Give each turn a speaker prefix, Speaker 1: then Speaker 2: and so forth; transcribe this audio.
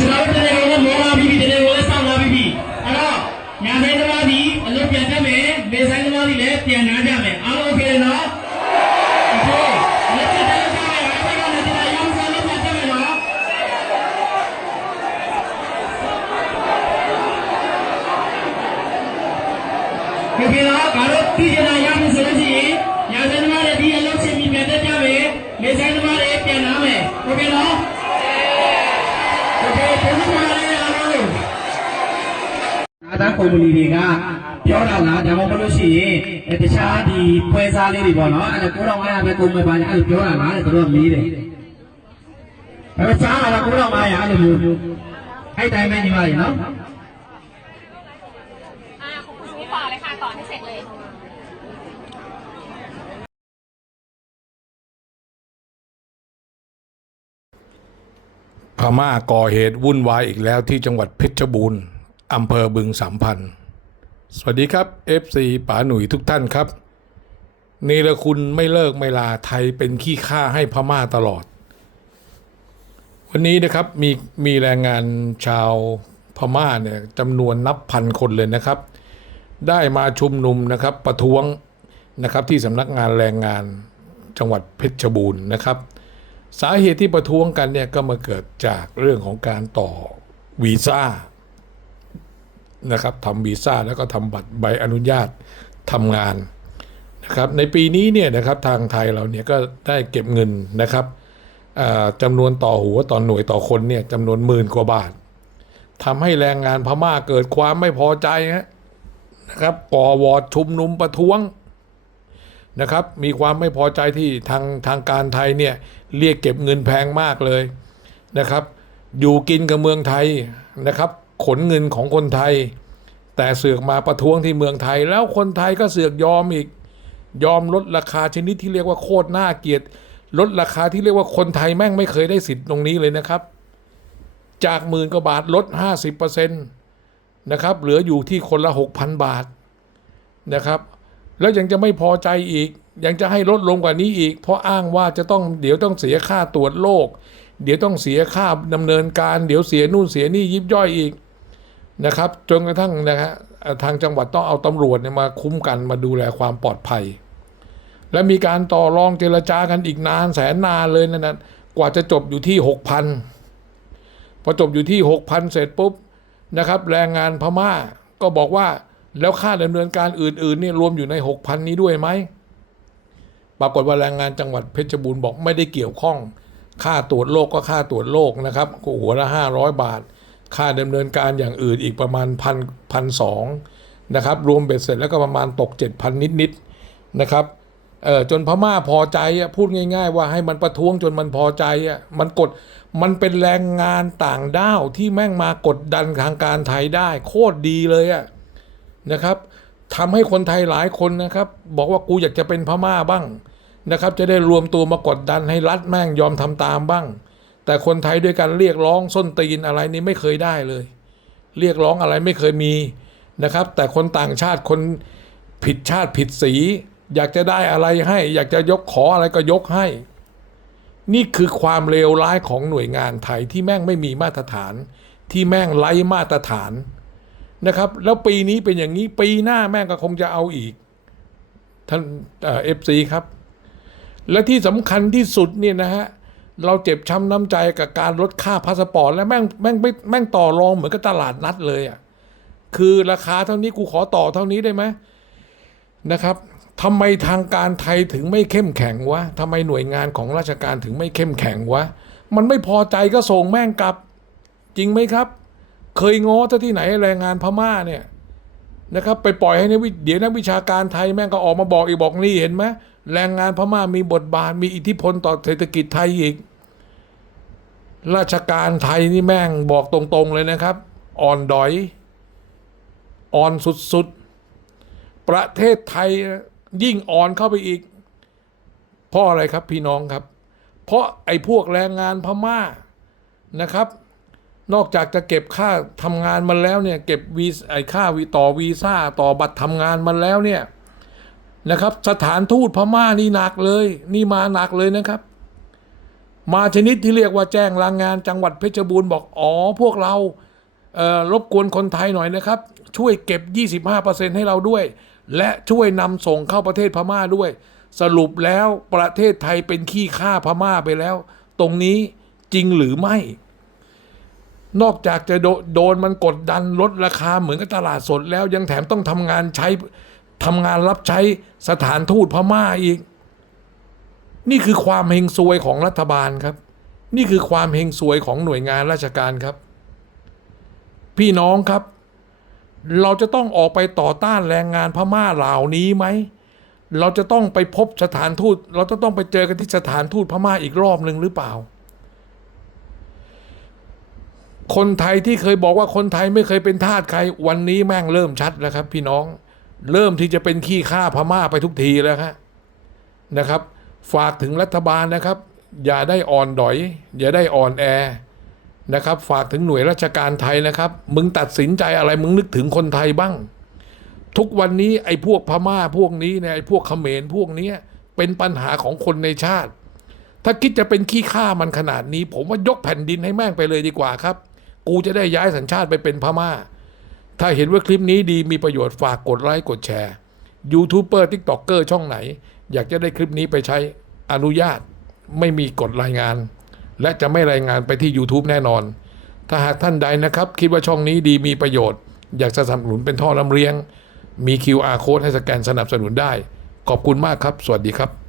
Speaker 1: ကျွန်တော်တို့တွေကိုလည်းမောလာပြီးပြီတွေကိုလည်းစောင့်လာပြီးပြီအဲ့တော့ညာဆိုင်သမားကြီးအလုပ်ပြန်တက်မယ်လေဆိုင်သမားကြီးလည်းပြန်နားကြမယ်အားလုံး okay နော်ဒီကေလာဘာလို့သိကြတာရမယ်ဆိုလို့ရှိရင်ညာဆိုင်သမားတွေဒီအလုပ်ချင်းပြီးပြန်တက်ကြမယ်လေဆိုင်သမား ကုမ္ပဏီတွေကပြောတာလားဒါမှမဟုတ်လို့ရှိရင်အဲတခြားဒီပွဲစားလေးတွေပေါ့နော်အဲ့ဒါ9500ပဲကုန်မယ်ပါညာအဲ့လိုပြောတာလားတဲ့တို့ကမေးတယ်အဲ့တော့ကြားလာတာ9500အဲ့လိုမျိုးအဲ့တိုင်းပဲညီမတွေနော်
Speaker 2: อ่าของคุณพี่ต่อเลยค่ะต่อให้เสร็จเลย
Speaker 3: พม่าก่อเหตุวุ่นวายอีกแล้วที่จังหวัดเพชรบูรณ์ อำเภอบึงสามพันธ์สวัสดีครับ FC ป๋าหนุ่ยทุกท่านครับเนรคุณไม่เลิกไม่ลาไทยเป็นขี้ข้าให้พม่าตลอด วันนี้นะครับมีมีแรงงานชาวพม่าเนี่ยจำนวนนับพันคนเลยนะครับ ได้มาชุมนุมนะครับประท้วงนะครับที่สำนักงานแรงงานจังหวัดเพชรบูรณ์นะครับ สาเหตุที่ประท้วงกันเนี่ยก็มาเกิดจากเรื่องของการต่อวีซ่า นะครับทำวีซ่าแล้วก็ทำบัตรใบอนุญาตทำงานนะครับในปีนี้เนี่ยนะครับทางไทยเราเนี่ยก็ได้เก็บเงินนะครับจำนวนต่อหัวต่อหน่วยต่อคนเนี่ยจำนวนหมื่นกว่าบาททำให้แรงงานพม่าเกิดความไม่พอใจนะครับก่อวอดชุมนุมประท้วงนะครับ มีความไม่พอใจที่ทางทางการไทยเนี่ยเรียกเก็บเงินแพงมากเลยนะครับ อยู่กินกับเมืองไทยนะครับ ขนเงินของคนไทย แต่เสือกมาประท้วงที่เมืองไทย แล้วคนไทยก็เสือกยอมอีก ยอมลดราคาชนิดที่เรียกว่าโคตรน่าเกียดลดราคาที่เรียกว่าคนไทยแม่งไม่เคยได้สิทธิ์ตรงนี้เลยนะครับ จากหมื่นกว่าบาทลด 50%นะครับเหลืออยู่ที่คนละ 6,000 บาทนะครับแล้วยังจะไม่พอใจอีก ยังจะให้ลดลงกว่านี้อีก เพราะอ้างว่าจะต้องเดี๋ยวต้องเสียค่าตรวจโรคเดี๋ยวต้องเสียค่าดำเนินการ เดี๋ยวเสียนู่นเสียนี่ยิบย่อยอีก นะครับจนกระทั่งนะฮะทางจังหวัดต้องเอาตำรวจเนี่ยมาคุ้มกันมาดูแลความปลอดภัย และมีการต่อรองเจรจากันอีกนานแสนนานเลยนะนะกว่าจะจบอยู่ที่หกพันพอจบอยู่ที่หกพันเสร็จปุ๊บนะครับแรงงานพม่าก็บอกว่าแล้วค่าดำเนินการอื่นๆนี่รวมอยู่ใน6,000นี้ด้วยไหมปรากฏว่าแรงงานจังหวัดเพชรบูรณ์บอกไม่ได้เกี่ยวข้อง ค่าตรวจโรคก็ค่าตรวจโรคนะครับหัวละ500บาท ค่าดำเนินการอย่างอื่นอีกประมาณพันพันสองนะครับ รวมเบ็ดเสร็จแล้วก็ประมาณตก 7,000 นิดๆนะครับเออจนพม่าพอใจอะพูดง่าย ๆ ว่าให้มันประท้วงจนมันพอใจอะมันกดมันเป็นแรงงานต่างด้าวที่แม่งมากดดันทางการไทยได้ โคตรดีเลยอะนะครับทำให้คนไทยหลายคนนะครับ บอกว่ากูอยากจะเป็นพม่าบ้างนะครับ จะได้รวมตัวมากดดันให้รัฐแม่งยอมทำตามบ้าง แต่คนไทยด้วยกันเรียกร้องส้นตีนอะไรนี่ไม่เคยได้เลย เรียกร้องอะไรไม่เคยมีนะครับ แต่คนต่างชาติคนผิดชาติผิดสี อยากจะได้อะไรให้ อยากจะยกขออะไรก็ยกให้ นี่คือความเลวร้ายของหน่วยงานไทยที่แม่งไม่มีมาตรฐาน ที่แม่งไร้มาตรฐานนะครับ แล้วปีนี้เป็นอย่างนี้ปีหน้าแม่งก็คงจะเอาอีกท่านเอฟซีครับ และที่สำคัญที่สุดเนี่ยนะฮะ เราเจ็บช้ำน้ำใจกับการลดค่าพาสปอร์ตและแม่งแม่งไม่แม่งต่อรองเหมือนกับตลาดนัดเลยอะ่ะคือราคาเท่านี้กูขอต่อเท่านี้ได้ไหมนะครับทำไมทางการไทยถึงไม่เข้มแข็งวะทำไมหน่วยงานของราชการถึงไม่เข้มแข็งวะมันไม่พอใจก็ส่งแม่งกลับ จริงไหมครับ เคยง้อที่ไหนแรงงานพม่าเนี่ย นะครับไปปล่อยให้นักวิเดี๋ยวนักวิชาการไทยแม่งก็ออกมาบอกอีกบอกนี่เห็นไหมแรงงานพม่ามีบทบาทมีอิทธิพลต่อเศรษฐกิจไทยอีก ราชการไทยนี่แม่งบอกตรงๆเลยนะครับ อ่อนดอย อ่อนสุดๆ ประเทศไทยยิ่งอ่อนเข้าไปอีก เพราะอะไรครับพี่น้องครับ เพราะไอ้พวกแรงงานพม่านะครับ นอกจากจะเก็บค่าทำงานมันแล้วเนี่ยเก็บวีไอค่าวีต่อวีซ่าต่อบัตรทำงานมันแล้วเนี่ยนะครับ สถานทูตพม่านี่หนักเลย นี่มาหนักเลยนะครับ มาชนิดที่เรียกว่าแจ้งลางงานจังหวัดเพชรบูรณ์บอกอ๋อพวกเราเอ่อรบกวนคนไทยหน่อยนะครับ ช่วยเก็บ 25%ให้เราด้วย และช่วยนำส่งเข้าประเทศพม่าด้วย สรุปแล้วประเทศไทยเป็นขี้ข้าพม่าไปแล้ว ตรงนี้จริงหรือไม่ นอกจากจะโดโดนมันกดดันลดราคาเหมือนกับตลาดสดแล้วยังแถมต้องทำงานใช้ทำงานรับใช้สถานทูตพม่าอีก นี่คือความเฮงซวยของรัฐบาลครับ นี่คือความเฮงซวยของหน่วยงานราชการครับ พี่น้องครับ เราจะต้องออกไปต่อต้านแรงงานพม่าเหล่านี้ไหมเราจะต้องไปพบสถานทูต เราจะต้องไปเจอกันที่สถานทูตพม่าอีกรอบหนึ่งหรือเปล่า คนไทยที่เคยบอกว่าคนไทยไม่เคยเป็นทาสใคร วันนี้แม่งเริ่มชัดแล้วครับ พี่น้องเริ่มที่จะเป็นขี้ข้าพม่าไปทุกทีแล้วครับนะครับ ฝากถึงรัฐบาลนะครับ อย่าได้อ่อนดอย อย่าได้อ่อนแอนะครับ ฝากถึงหน่วยราชการไทยนะครับ มึงตัดสินใจอะไรมึงนึกถึงคนไทยบ้าง ทุกวันนี้ไอ้พวกพม่าพวกนี้เนี่ยไอ้พวกเขมรพวกนี้เป็นปัญหาของคนในชาติ ถ้าคิดจะเป็นขี้ข้ามันขนาดนี้ ผมว่ายกแผ่นดินให้แม่งไปเลยดีกว่าครับ กูจะได้ย้ายสัญชาติไปเป็นพม่า ถ้าเห็นว่าคลิปนี้ดีมีประโยชน์ฝากกดไลค์กดแชร์ยูทูบเบอร์ทิกตอกเกอร์ช่องไหน อยากจะได้คลิปนี้ไปใช้อนุญาตไม่มีกฎรายงาน และจะไม่รายงานไปที่ YouTube แน่นอน ถ้าหากท่านใดนะครับ คิดว่าช่องนี้ดีมีประโยชน์ อยากจะสนับสนุนเป็นท่อลำเลียง มี QR code ให้สแกนสนับสนุนได้ ขอบคุณมากครับ สวัสดีครับ